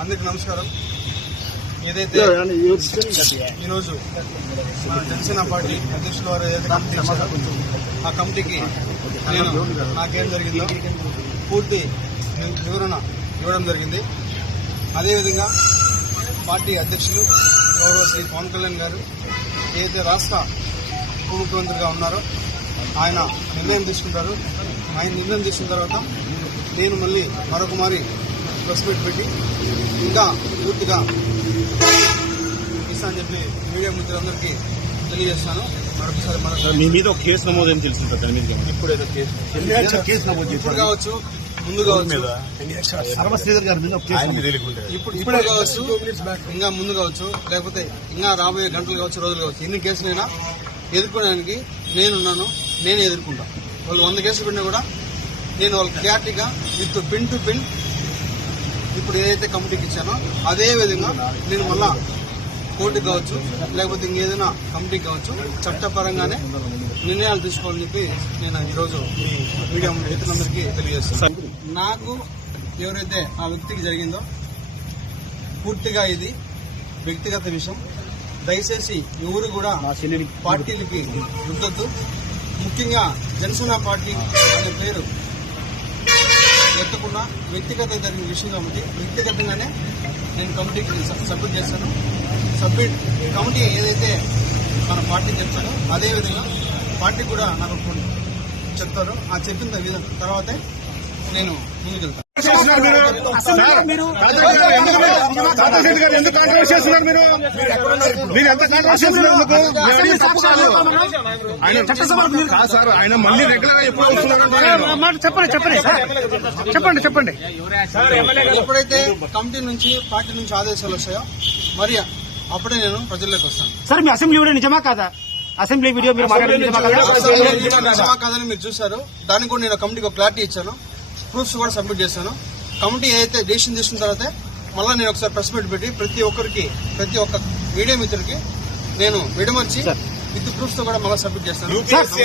అందరికి నమస్కారం ఏదైతే ఈరోజు జనసేన పార్టీ అధ్యక్షుల వారు ఏదైతే కమిటీ ఆ కమిటీకి నేను నాకేం జరిగిందో పూర్తి వివరణ ఇవ్వడం జరిగింది అదేవిధంగా పార్టీ అధ్యక్షులు గౌరవ శ్రీ పవన్ కళ్యాణ్ గారు ఏదైతే రాష్ట్ర ఉప ముఖ్యమంత్రిగా ఉన్నారో ఆయన నిర్ణయం తీసుకుంటారు ఆయన నిర్ణయం తీసుకున్న తర్వాత నేను మళ్ళీ మరొక మారి ప్రెస్ మీట్ పెట్టి ఇంకా పూర్తిగా ఇస్తా అని చెప్పి మీడియా మిత్రులందరికీ తెలియజేస్తాను మరొకసారి మన మీద కేసు నమోదు ఏం తెలుసు ఇప్పుడు ఏదో కేసు కేసు నమోదు కావచ్చు ఇప్పుడు కావచ్చు ఇంకా ముందు కావచ్చు లేకపోతే ఇంకా రాబోయే గంటలు కావచ్చు రోజులు కావచ్చు ఎన్ని కేసులైనా ఎదుర్కోవడానికి నేనున్నాను నేనే ఎదుర్కొంటా వాళ్ళు వంద కేసులు పెట్టినా కూడా నేను వాళ్ళ క్లారిటీగా విత్ పిన్ టు పిన్ ఇప్పుడు ఏదైతే కమిటీకి ఇచ్చానో అదే విధంగా నేను మళ్ళా కోర్టు కావచ్చు లేకపోతే ఇంకేదైనా కమిటీ కావచ్చు చట్టపరంగానే నిర్ణయాలు తీసుకోవాలని చెప్పి నేను ఈరోజు మీ మీడియా మిత్రులందరికీ తెలియజేస్తాను నాకు ఎవరైతే ఆ వ్యక్తికి జరిగిందో పూర్తిగా ఇది వ్యక్తిగత విషయం దయచేసి ఎవరు కూడా పార్టీలకి రుద్దద్దు ముఖ్యంగా జనసేన పార్టీ అనే పేరు ఎత్తకుండా వ్యక్తిగత జరిగిన విషయం కాబట్టి వ్యక్తిగతంగానే నేను కమిటీకి సబ్మిట్ చేశాను సబ్మిట్ కమిటీ ఏదైతే మన పార్టీ చెప్తాడో అదేవిధంగా పార్టీ కూడా నాకు చెప్తారో ఆ చెప్పిన తర్వాత నేను ముందుకెళ్తాను చేస్తున్నారు మీరు మీరు సార్ ఆయన మళ్ళీ చెప్పండి చెప్పండి చెప్పండి ఎప్పుడైతే కమిటీ నుంచి పార్టీ నుంచి ఆదేశాలు వస్తాయో మరి అప్పుడే నేను ప్రజల్లోకి వస్తాను సార్ మీ అసెంబ్లీ కూడా నిజమా కాదా అసెంబ్లీ వీడియో మీరు నిజమా కాదని మీరు చూశారు దానికి కూడా నేను కమిటీకి క్లారిటీ ఇచ్చాను ప్రూఫ్స్ కూడా సబ్మిట్ చేశాను కమిటీ ఏదైతే డెసిషన్ తీసుకున్న తర్వాత మళ్ళీ నేను ఒకసారి ప్రెస్ మీట్ పెట్టి ప్రతి ఒక్కరికి ప్రతి ఒక్క మీడియా మిత్రుడికి నేను విడమర్చి విత్ ప్రూఫ్స్ తో కూడా మళ్ళీ సబ్మిట్ చేస్తాను